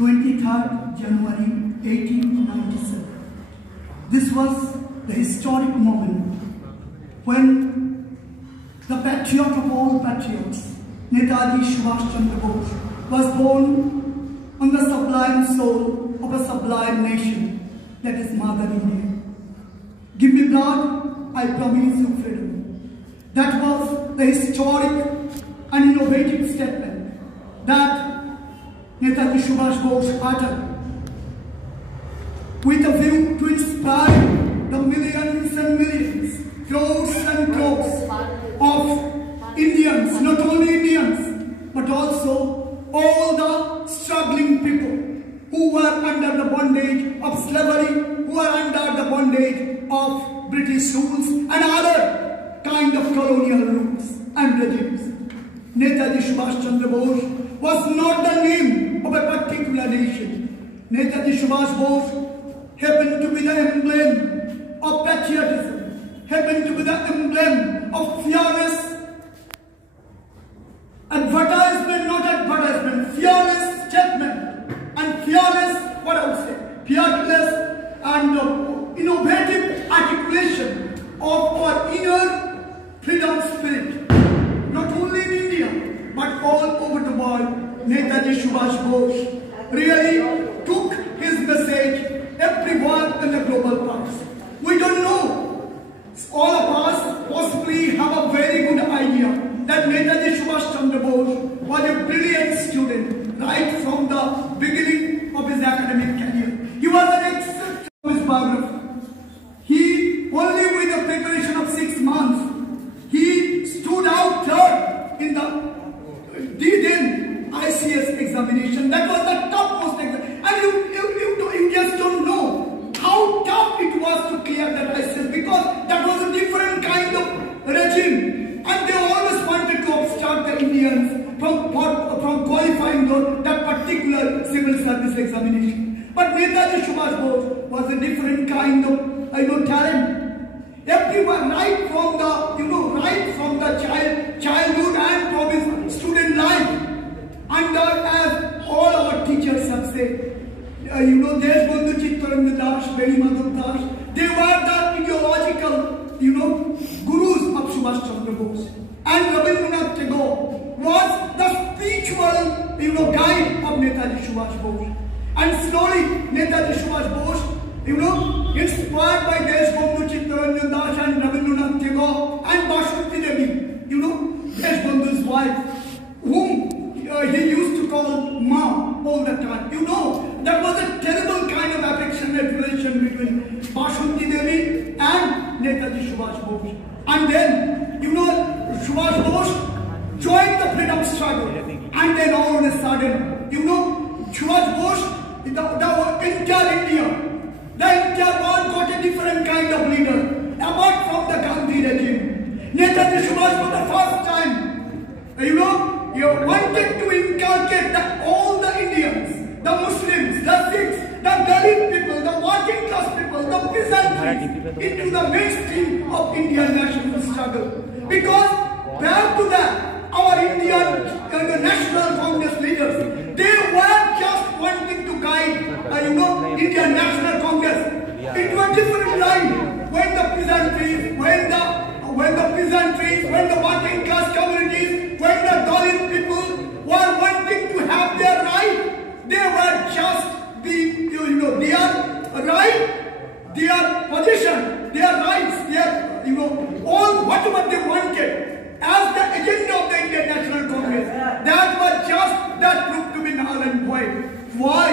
23rd January 1897. This was the historic moment when the patriot of all patriots, Netaji Subhash Chandra Bose, was born on the sublime soul of a sublime nation, that is Mother India. Give me blood, I promise you freedom. That was the historic and innovative statement that Netaji Subhash Bose uttered with a view to inspire the millions and millions, crores and crores of Indians, not only Indians, but also all the struggling people who were under the bondage of slavery, who were under the bondage of British rules and other kind of colonial rules and regimes. Netaji Subhash Chandra Bose was not the name of a particular nation. Netaji Subhash Bose happened to be the emblem of patriotism, happened to be the emblem of fearless advertisement, not advertisement, fearless statement and fearless, what I would say, fearless and innovative articulation of our inner freedom spirit, not only in India, but all over the world. Netaji Subhash Bose really took his message everywhere in the global parts. We don't know. All of us possibly have a very good idea that Netaji Subhash Chandra Bose was a brilliant student right from the beginning of his academic career. He was an exception of his biography. He, only with the preparation of 6 months, he stood out third in the D10 ICS examination. That was the topmost exam. And you just don't know how tough it was to clear that ICS, because that was a different kind of regime. And they always wanted to obstruct the Indians from qualifying that particular civil service examination. But Netaji Subhash Bose was a different kind of talent. Everyone, right from the childhood and from his student life, and as all our teachers have said, Deshbandhu Chittaranja Das, Beni Madhav Das, they were the ideological, gurus of Subhash Chandra Bose. And Rabindranath Tagore was the spiritual, guide of Netaji Subhash Bose. And slowly, Netaji Subhash Bose, inspired by Deshbandhu Chittaranja Das and Rabindranath Tagore and Bashanti Devi, Deshbandhu's wife, whom he used to call Ma all the time. That was a terrible kind of affectionate relation between Bashanti Devi and Netaji Subhash Bose. And then, Subhash Bose joined the freedom struggle. And then all of a sudden, Subhash Bose, the entire India, the entire world got a different kind of leader, apart from the Gandhi regime. Netaji Subhash for the first time, he wanted to inculcate that all the Indians, the Muslims, the Sikhs, the Dalit people, the working class people, the peasantry into the mainstream of Indian national struggle. Because prior to that, our Indian National Congress leaders, they were just wanting to guide, Indian National Congress into a different line. When the peasantry, when the working class communities, when the Dalit people were wanting to have their right, they were just their right, their position, their rights, their, all whatever they wanted as the agenda of the Indian National Congress. That was just, that proved to be null and void. Why?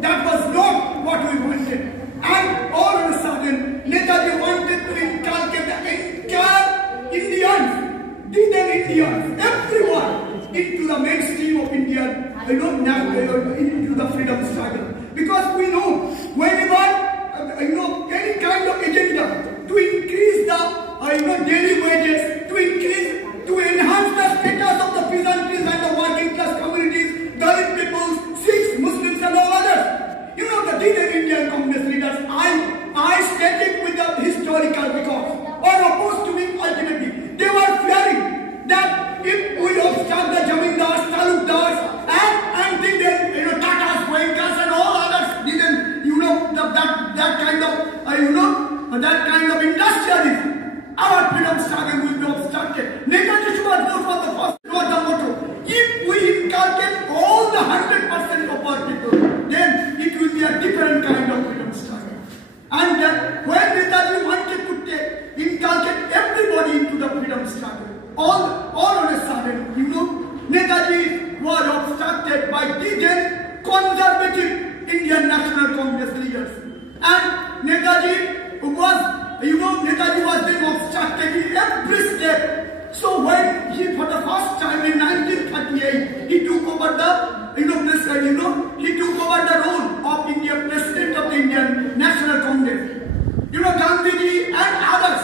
That was not what we wanted. And all of a sudden, Netaji wanted to inculcate the entire Indians, Indians, everyone into the mainstream of India, into the freedom struggle. Because we know whenever, any kind of agenda to increase the, daily wages, to enhance the status of the peasantries and the working class communities, Dalit peoples, Sikhs, Muslims and all others. The D10 Indian Congress leaders, I stated with the historical records, are opposed to me ultimately. They were fearing that if we obstruct the Jamindars, Talukdars and then Tata conservative Indian National Congress leaders. And Netaji was, Netaji was being obstructed in every step. So when he, for the first time in 1938, he took over the, he took over the role of Indian President of the Indian National Congress. Gandhiji and others,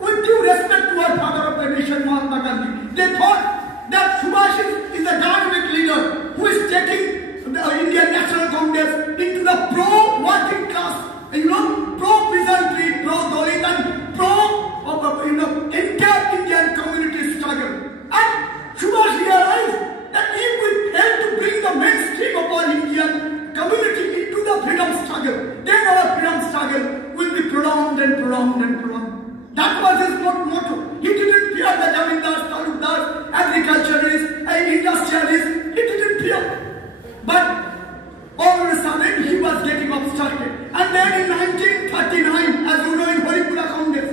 with due respect to our father of the nation, Mahatma Gandhi, they thought that Subhash is a dynamic leader who is taking the Indian National Congress into the pro-working class, pro-peasantry, pro-Dalit and entire Indian community struggle. And Subhash realized that if we fail to bring the mainstream of our Indian community into the freedom struggle, then our freedom struggle will be prolonged and prolonged and prolonged. That was his motto. He didn't fear the Jamindars, Talukdars, agriculturists, industrialists. He didn't fear. But all of a sudden he was getting obstructed. And then in 1939, as you know, in Haripura Congress,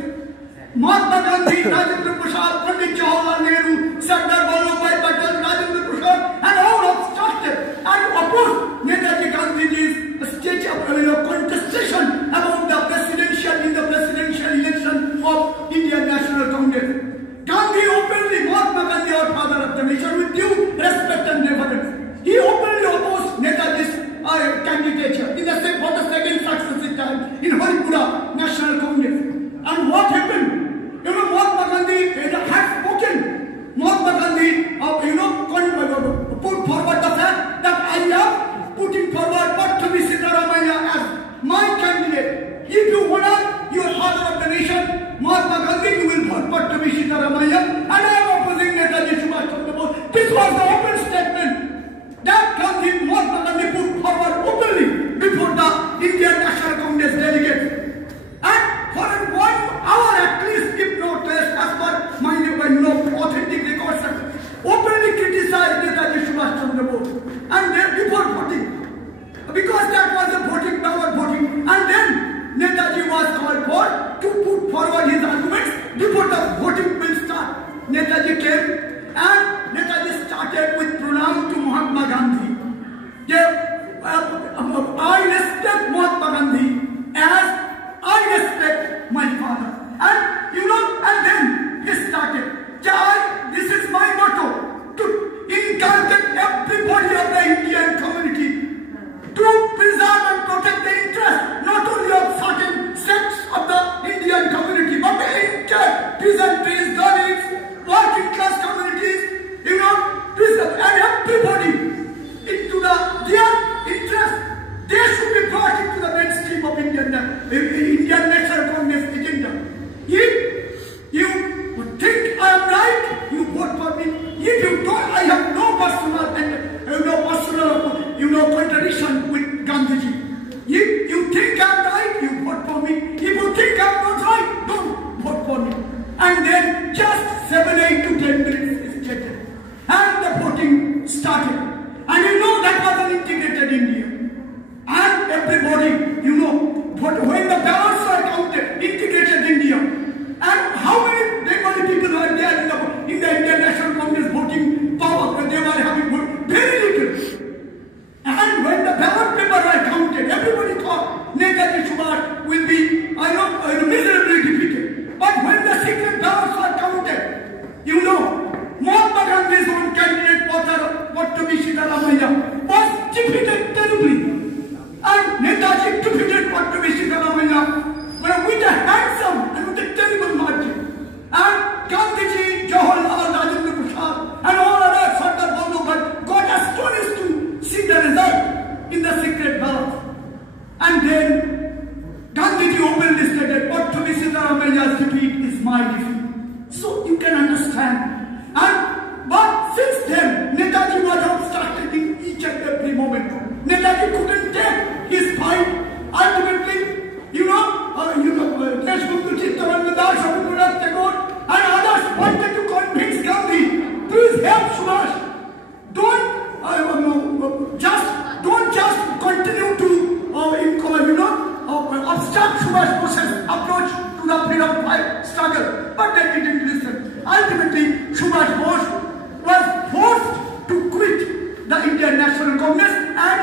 Mahatma Gandhi, Rajendra Prasad, Pandit Jawaharlal Nehru, Sardar Vallabhbhai Patel, Rajendra Prasad, and all obstructed and opposed Netaji Gandhiji's stage of contestation about the presidential election of Indian National Congress. Gandhi openly, Mahatma Gandhi, our father of the nation, with due respect and reverence, he openly opposed Netaji's candidature for the second successive time in Haripura National Congress. And what happened? Mahatma Gandhi had spoken. Mahatma Gandhi, put forward the fact that I am putting forward Pattabhi Sitaramaiah as my candidate. If you honor your father of the nation, Mahatma Gandhi, you will vote Pattabhi Sitaramaiah, and I am opposing Netaji Subhash Chandra Bose. This was the open statement that Mahatma Gandhi put forward openly before the Indian National Congress delegates. And for 1 hour at least, if not less, as per my authentic records, openly criticized Netaji Subhash Chandra Bose. And then before voting, because that was a voting power voting, and then Netaji was called for to put forward his arguments before the voting will start. Netaji came and Netaji started with pranam to Mahatma Gandhi. I respect Mahatma Gandhi as I respect my father. And then he started. This is my motto, to inculcate everybody of the Indian community to preserve and protect the interest not only of certain sects of the Indian community, but the entire peasantries, Dalits, working class communities, preserve and everybody into their interest. They should be brought into the mainstream of Indian National Congress agenda. If you think I am right, you vote for me. If you don't, I have no personal contradiction with Gandhiji. If you think I am right, you vote for me. If you think I am not right, don't vote for me. And then just 7, 8 to 10 minutes is taken. And the voting started. And that was an integrated India. And everybody, when the ballots were counted, integrated India. And how many Bengali people were there in the Indian National Congress voting power? They were having very little. And when the ballot papers were counted, everybody thought Netaji Subhash will be, miserably defeated. But when the secret ballots were counted, Mahatma Gandhi's own candidate, Pattabhi Sitaramaiah, was defeated terribly. And Netaji defeated Pattabhi Sitaramaiah with a handsome and with a terrible margin. And Gandhiji, Jawaharlal, Rajendra Prasad, and all others, Sardar Vallabhbhai, got astonished to see the result in the secret ballot. And then Gandhiji openly stated, Pattabhi Sitaramaiah's defeat is my defeat. So you can understand. But since then, Netaji was obstructed in each and every moment. Netaji couldn't take his fight. Ultimately, Deshmukh Chittaranjan Das, Rabindranath Tagore, and others wanted to convince Gandhi, please help Subhash. Don't just continue to obstruct Subhash Bose's approach to the freedom fight struggle. But they didn't listen. Ultimately, Subhash Bose was forced to quit the Indian National Congress, and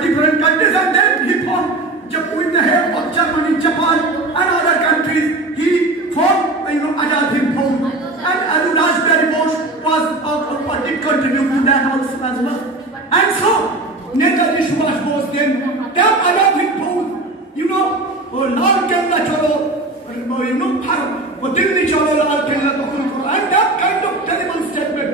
different countries, and then he formed, with the help of Germany, Japan, and other countries, he formed, Azad Hind Fauj. And Raspberry Bose did contribute to that also as well. And so, Netaji Subhash Bose then Azad Hind Fauj, Lal Killa Chalo, Dilli Chalo, Lal Killa Tokhon Karo, and that kind of terrible statement.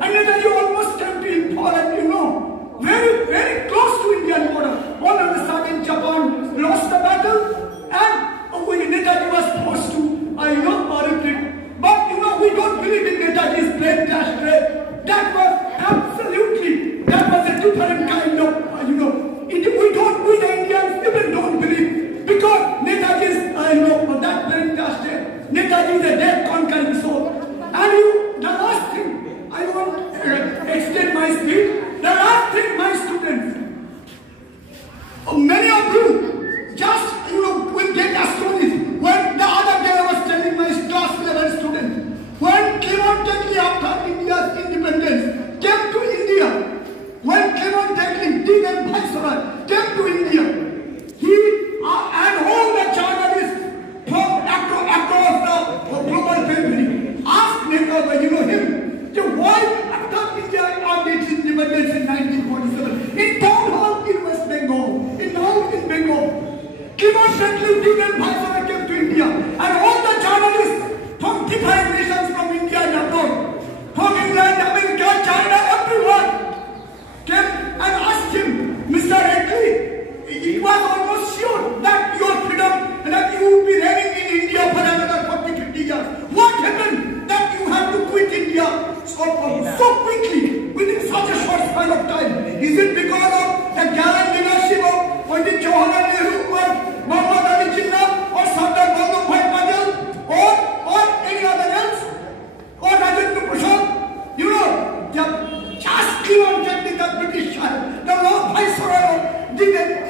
And Netaji almost came to Imphal, and very, very close to Indian border. All of a sudden, Japan lost the battle, and Netaji was forced to, retreat. But we don't believe in Netaji's plane crash trade. That was a different kind of, we the Indians even don't believe, because Netaji's, that plane crash trade. Netaji is a dead conquering soul. And the last thing, I want to extend my speech. The last thing, my students, many of you just, will get astonished when the other day I was telling my class 11 students, when Clement Attlee, after India's independence, came to India, when Clement Attlee, then Viceroy, came to India, he and all the journalists from across the global family asked him, why after India earned its independence in 1947, in town hall in West Bengal, in Bengal, Clement Attlee, then Viceroy came to India, and all the journalists from different nations from India and abroad, from England, America, China, everyone, came and asked him, Mr. Attlee, it was almost sure that your freedom, that you would be reigning in India for another 40-50 years. What happened that you have to quit India so quickly, within such a short span of time? Is it because of the gallant leadership of Pandit Jawaharlal Nehru or Muhammad Ali Jinnah or Sardar Vallabhbhai Patel or any other else? Or Rajendra Prasad? Just Clement Attlee, the British, the Lord Viceroy of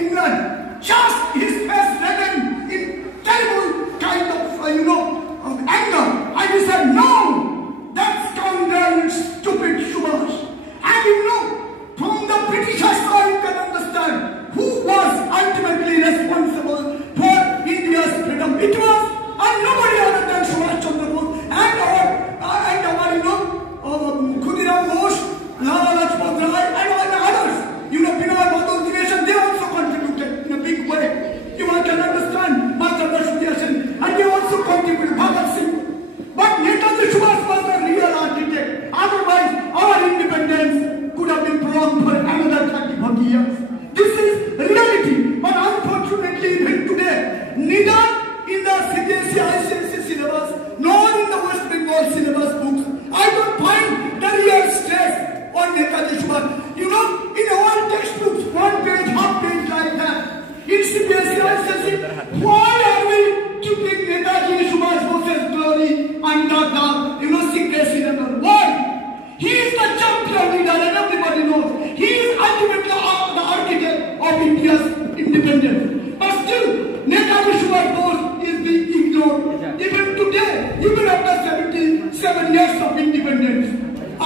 England, just his face reddened in terrible kind of, anger. And he said, no, that scoundrel, stupid Subhash. And from the British side, you can understand who was ultimately responsible for India's freedom. It was nobody other than Subhash Chandra Bose and our Khudiram Bose, Lala Lajpat Rai, and all the others. Binoy Bhatt nation, they also contributed in a big way. You all can understand Mahatma Gandhi, and they also contributed, Bhagat Singh. But Netaji Subhash was the real architect. Otherwise, our independence could have been prolonged for another 30-40 years. This is reality. But unfortunately, even today, neither in the CBSE ICSE syllabus nor in the West Bengal syllabus books, I don't find the real stress on Netaji Subhash. In our textbooks, one page, half page like that. In CBSE ICSE, why are we keeping Netaji Subhash Bose's glory under the secrecy level? Why? He is the champion leader, and everybody knows. He is ultimately the architect of India's independence. But still, Netaji Subhash Bose is being ignored. Even today, even after 77 years of independence, I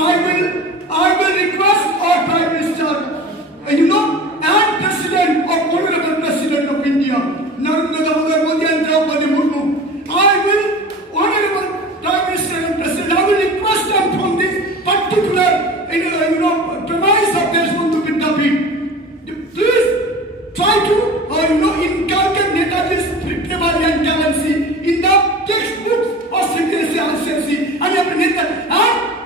will request our Prime Minister, and President of Honorable President of India, Narendra Damodar Modi and Draupadi Murmu, Honorable Prime Minister and President, I will request them from this particular, premise of Deshbandhu Vidyapith. Please try to, inculcate Netaji's bravery and gallantry in the textbooks of CBSE, ICSE, and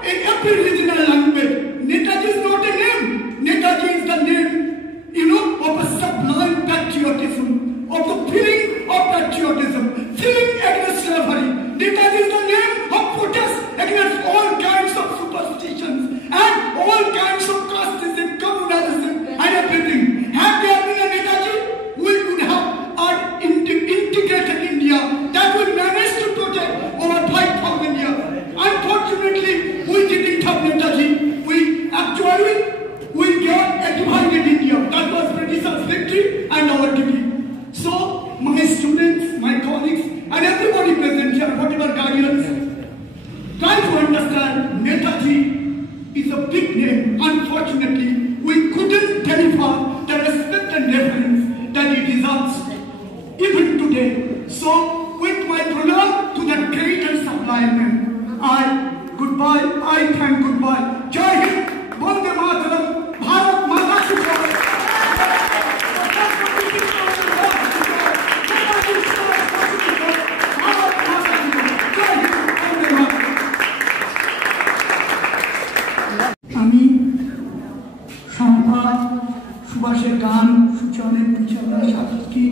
in every regional language. Netaji is not a name. Netaji is the name, of a sublime patriotism, of the feeling of patriotism, feeling against slavery. Netaji is the name of protest against all kinds of superstitions and all kinds of casteism, communalism, and everything. Had there been a Netaji, we would have an integrated India that would manage to protect over 5,000 years. Unfortunately, we didn't have Netaji. We got a divided India. That was Britishers' victory and our defeat. So, my students, my colleagues, and everybody present here, whatever guardians, try to understand Netaji is a big name. Unfortunately, we couldn't deliver the respect স্বামী, সম্পাদ, সুভাষের গান, সুচনের বিচারা, সাক্ষী,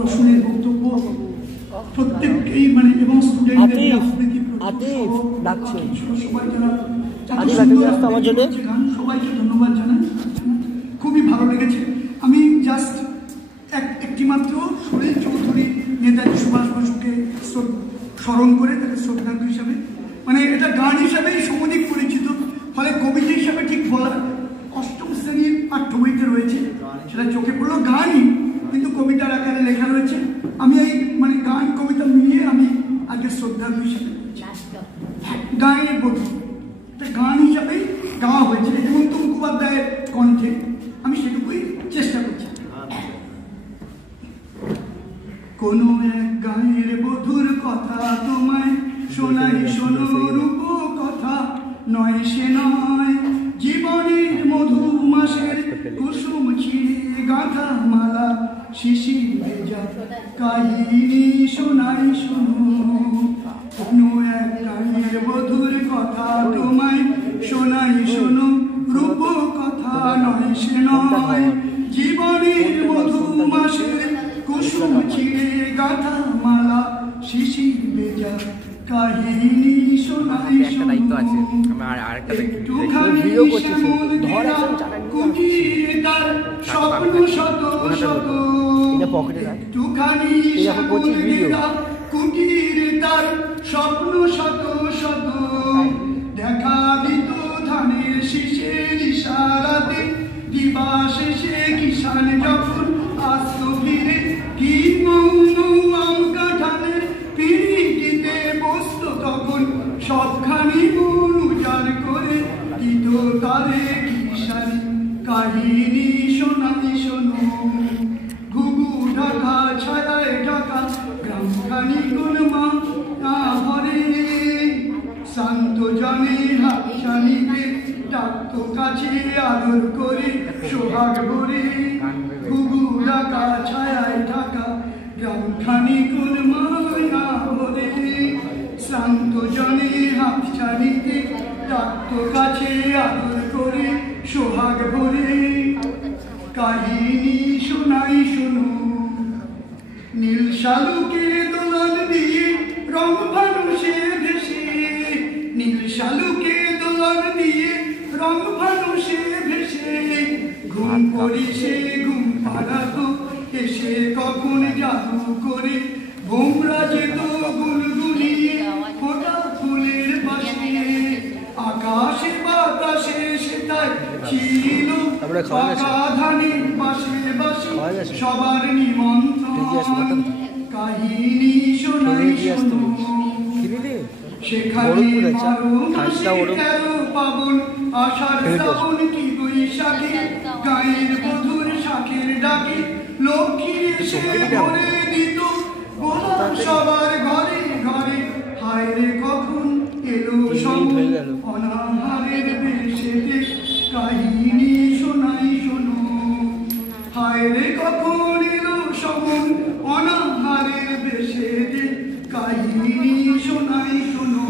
রসুনের বক্তব্য, প্রত্যেককেই মানে এবং স্টুডেন্টদের সবাইকে ধন্যবাদ জানাই। খুবই ভালো লেগেছে। আমি জাস্ট একটি মাত্র সুনীল চৌধুরী নেতাজি সুভাষ বসুকে স্মরণ করে তাকে শ্রদ্ধার্ঘ হিসাবে, মানে এটা গান হিসাবেই সমধিক পরিচিত, ফলে কবিতা হিসাবে ঠিক বলা অষ্টম শ্রেণীর পাঠ্য বইতে রয়েছে, সেটা চোখে পড়লো গানই, কিন্তু কবিতার আকারে লেখা রয়েছে। আমি এই মানে গান কবিতা মিলিয়ে আমি আজকে শ্রদ্ধার্ঘ হিসাবে গানের বধূ গান হিসাবেই গাওয়া হয়েছে হেমন্ত মুখোপাধ্যায়ের কণ্ঠে, আমি সেটুকুই চেষ্টা করছি। কোন এক গানের বধুর কথা তোমায় শোনাই, শোনো রূপ কথা নয় সে নয়, জীবনের মধু মাসের কুসুম ছিঁড়ে গাঁথা মালা শিশির ভেজা কাহিনী শোনাই শোনো। কোন এক গানের বধুর কথা তোমায় শোনাই, শোনো রূপ কথা নয় সে নয়, জীবনের মধু মাসের কুসুম ছিঁড়ে গাঁথা মালা শিশির ভেজা কাহিনী শোনাই শোনো। একটুখানি শ্যামল ঘেরা কুটির তার স্বপ্ন শত শত, একটুখানি শ্যামল ঘেরা কুটির তার স্বপ্ন শত শত, দেখা দিত ধানের শীষের ইশারাতে দিবা শেষে কিষান যখন আসত ফিরে, কি মৌন আম কাঁঠালের পিড়িটিতে বসত তখন সবখানি মন উজাড় করে দিত তারে কিষান কাহিনী শোনাই শোনো। ঘুঘু ঢাকা ছায়ায় ঢাকা গ্রামখানি কোন মা না ভরে, শান্ত জানে হাতছানিতে ডাক্ত কাছে আদর করে সোহাগ ভরে, ঘুঘু ঢাকা ছায়ায় ঢাকা গ্রামখানি কোন মায়া ভরে, শান্ত জানে হাতছানিতে ডাক্ত কাছে আদর করে সোহাগ ভরে কাহিনী শোনাই শোনো। নীল শালুকে দোলন দিয়ে রং ফানুষে ভেসে, নীল শালুকে দোলন দিয়ে রং ফানুষে ভেসে, ঘুম করিছে ঘুম পাড়াতো এসে কখন জাদু করে, ভোমরা যেত গুলগুলিয়ে ফোটা ফুলের পাশে, আকাশে বাতাসে সেটাই ছিল পাকা ধানের পাশে বাসি সবার নিমন্ত্রণ কাহিনী শোনাই শোনো। সেখানে 12 মাসে 13 পাবন আষাঢ় শ্রাবণ কি বৈশাখে, গায়ের বধুর শাখের ডাকে লক্ষ্মী এসে ভরে দিত গোলাপ সবার ঘরে ঘরে, হায় রে কখন এলো সময় অনাহারের বেশেতে কাহিনী শোনাই শোনো। হায় রে কখন এলো সময় অনাহারের বেশেতে কাহিনী শোনাই শোনো।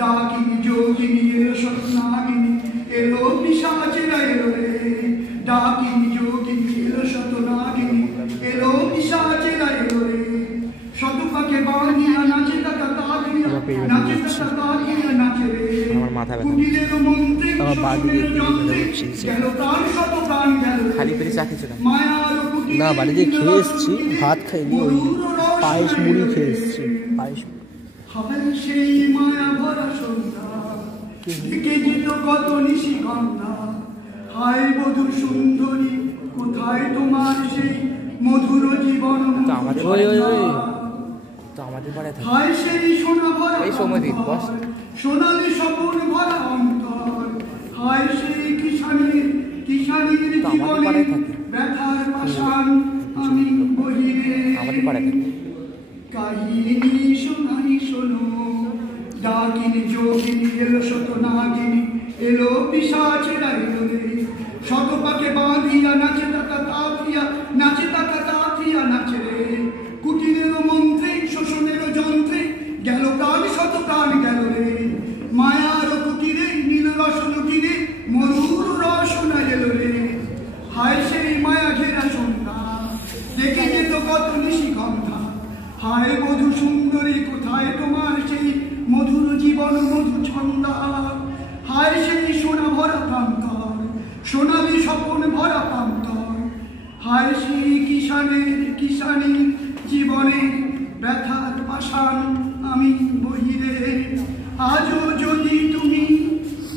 ডাকিনি যোগিনী এলো শতনাগিনী এলো পিশাচেরা এলো রে, ডাকিনি যোগিনী এলো শতনাগিনী এলো পিশাচেরা এলো রে, শতপাকে বাঁধিয়া নাচে তাতা তাকিয়া নাচে তাতা তাকিয়া নাচে রে, কুটিরের মন্ত্রে শ্বশুরের যন্ত্রে গেল প্রাণ শত প্রাণ গেল মায়ার কুটিরে। না বাড়িতে খেয়ে এসছি, ভাত খাইনি, ওই পায়েস মুড়ি খেয়ে এসছি। পায়েস সেই মায়া ভরা সন্ধ্যা থেকে যেত কত নিশিগন্ধা, হায় বধূ সুন্দরী কোথায় তোমার সেই মধুর জীবন, আমাদের পাড়ায় থাকে। হায় সেই সোনা ভরা সোনালি স্বপন ভরা অন্তর, হায় সেই কিষানের জীবনে ব্যথার পাষাণ আমি বহিরে কাহিনী শোনাই শোনো। ডাকিনি যোগিনী এলো শতনাগিনী এলো পিশাচেরা এলো রে, শতপাকে বাঁধিয়া নাচে তাতা তাকিয়া নাচে তাতা তাকিয়া নাচে রে, কুটিরের মন্ত্রে শোষণের যন্ত্রে গেল প্রাণ শত প্রাণ গেল রে, মায়ার কুটিরে নীল রসন তীরে সোনালি স্বপন ভরা প্রান্তর। হায় সেই কিষানী জীবনের ব্যথার পাষাণ আমি বহিরে। আজও যদি তুমি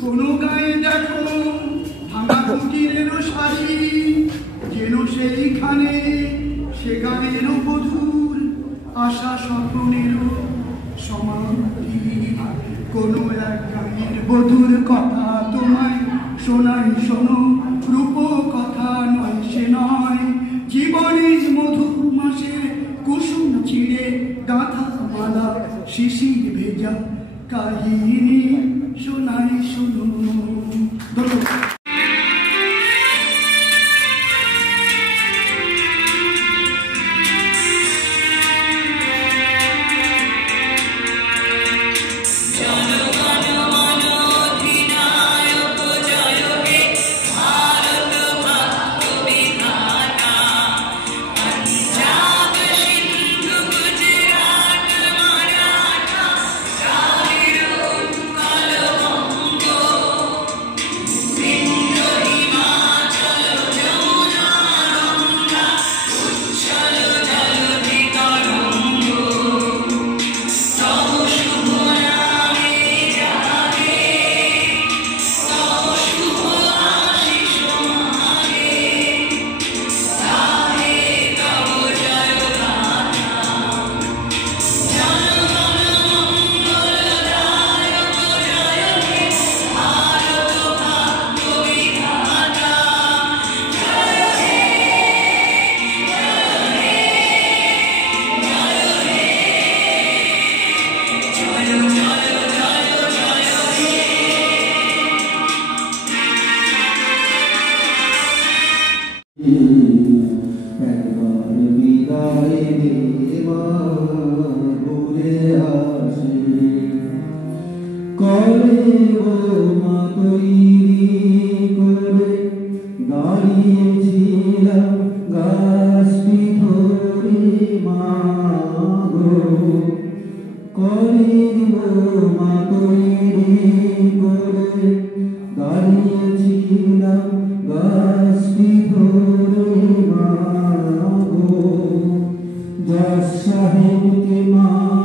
কোনো গায়ে দেখো ভাঙা কুটিরেরও শাড়ি, যেন সেইখানে সে গানেরও বধুর আশা স্বপ্নেরও সমাধি। কোনো এক গানের বধুর কথা তোমায় শোনাই শোনো, রূপ কথা নয় সে নয়, জীবনের মধু মাসের কুসুম ছিঁড়ে গাঁথা মালা শিশির ভেজা কাহিনী শোনাই শোনো। ধন্যবাদ। Sahin ki maa